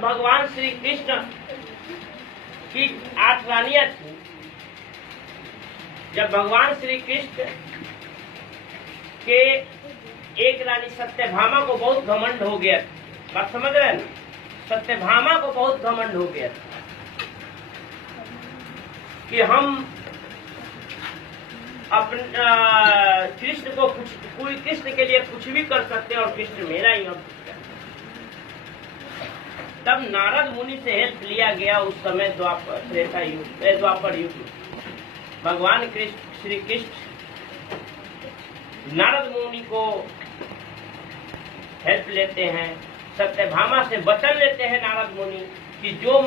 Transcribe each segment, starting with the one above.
जब भगवान श्री कृष्ण की 8 रानियां थी, जब भगवान श्री कृष्ण के एक रानी सत्यभामा को बहुत घमंड हो गया, बात समझ रहे हैं ना? सत्यभामा को बहुत घमंड हो गया कि हम अपने कृष्ण को कोई कृष्ण के लिए कुछ भी कर सकते हैं और कृष्ण मेरा ही हम। तब नारद मुनि से हेल्प लिया गया। उस समय द्वापर युग भगवान श्री कृष्ण नारद मुनि को हेल्प लेते हैं। सत्यभामा से वचन लेते हैं नारद मुनि कि जो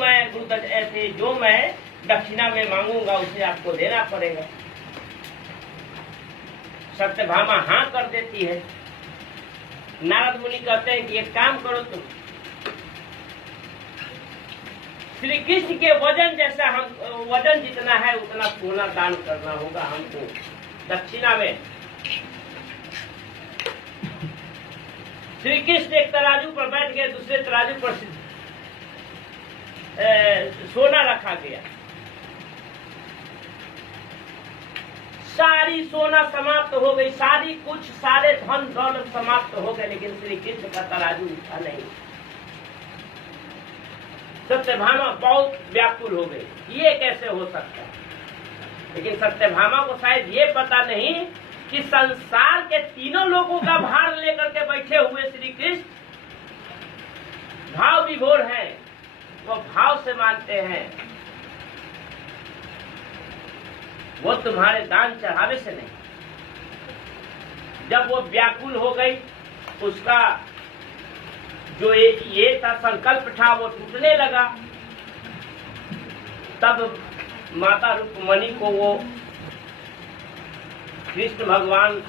मैं दक्षिणा में मांगूंगा उसे आपको देना पड़ेगा। सत्यभामा हाँ कर देती है। नारद मुनि कहते हैं कि एक काम करो तुम, श्री कृष्ण के वजन जितना है उतना सोना दान करना होगा हमको दक्षिणा में। श्री कृष्ण एक तराजू पर बैठ गए, दूसरे तराजू पर सोना रखा गया। सारी सोना समाप्त हो गई, सारे धन दौलत समाप्त हो गए, लेकिन श्री कृष्ण का तराजू उठा नहीं। सत्यभामा बहुत व्याकुल हो गई, ये कैसे हो सकता है? लेकिन सत्यभामा को शायद ये पता नहीं कि संसार के तीनों लोगों का भार लेकर के बैठे हुए श्री कृष्ण भाव विभोर हैं, वो भाव से मानते हैं, वो तुम्हारे दान चढ़ावे से नहीं। जब वो व्याकुल हो गई, उसका जो ये था संकल्प था वो टूटने लगा। तब माता रुक्मणी को वो कृष्ण भगवान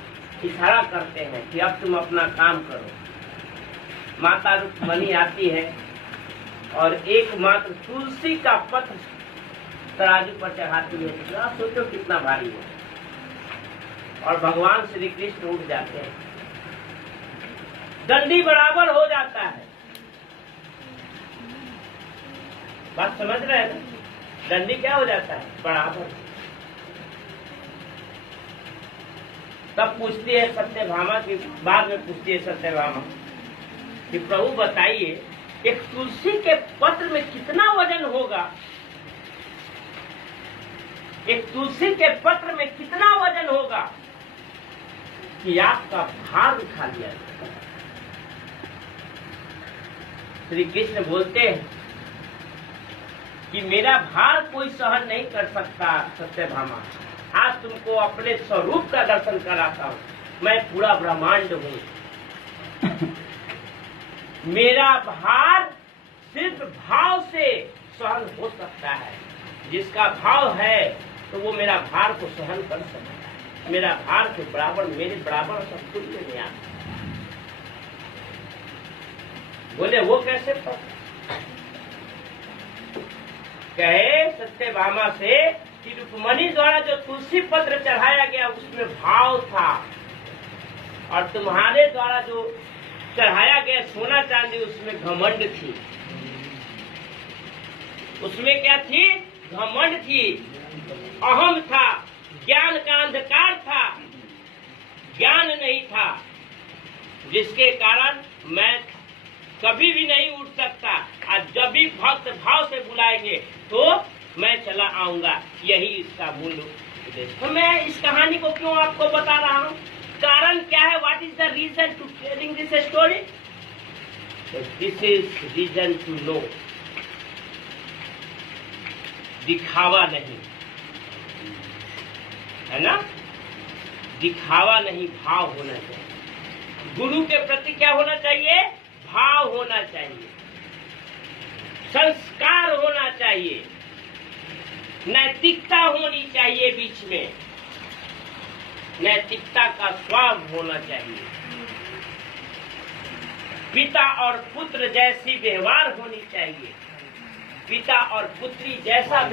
इशारा करते हैं कि अब तुम अपना काम करो। माता रुक्मणी आती है और एकमात्र तुलसी का पत्र तराजू पर चढ़ाती है। आप सोचो कितना भारी है। और भगवान श्री कृष्ण उठ जाते हैं, दंडी बराबर हो जाता है। बात समझ रहे हैं? दंडी क्या हो जाता है? बराबर। तब पूछती है सत्यभामा की, बाद में पूछती है सत्यभामा कि प्रभु बताइए, एक तुलसी के पत्र में कितना वजन होगा? एक तुलसी के पत्र में कितना वजन होगा कि आपका भार उठा लिया जाए? श्री कृष्ण बोलते हैं कि मेरा भार कोई सहन नहीं कर सकता सत्यभामा। आज तुमको अपने स्वरूप का दर्शन कराता हूँ। मैं पूरा ब्रह्मांड हूँ। मेरा भार सिर्फ भाव से सहन हो सकता है। जिसका भाव है तो वो मेरा भार को सहन कर सकता है। मेरा भार के बराबर, मेरे बराबर सब कुछ नहीं आता। बोले वो कैसे पता? कहे सत्यभामा से कि रुक्मणी द्वारा जो तुलसी पत्र चढ़ाया गया उसमें भाव था, और तुम्हारे द्वारा जो चढ़ाया गया सोना चांदी उसमें घमंड थी। उसमें क्या थी? घमंड थी, अहम था, ज्ञान का अंधकार था, ज्ञान नहीं था, जिसके कारण मैं कभी भी नहीं उठ सकता। आज जब भी भक्त भाव से बुलाएंगे तो मैं चला आऊंगा। यही इसका मूल उद्देश्य। तो मैं इस कहानी को क्यों आपको बता रहा हूँ? कारण क्या है? What is the reason to telling this story? This is reason to know. दिखावा नहीं, है ना? दिखावा नहीं, भाव होना चाहिए। गुरु के प्रति क्या होना चाहिए? भाव होना चाहिए, संस्कार होना चाहिए, नैतिकता होनी चाहिए, बीच में नैतिकता का स्वाद होना चाहिए। पिता और पुत्र जैसी व्यवहार होनी चाहिए। पिता और पुत्री जैसा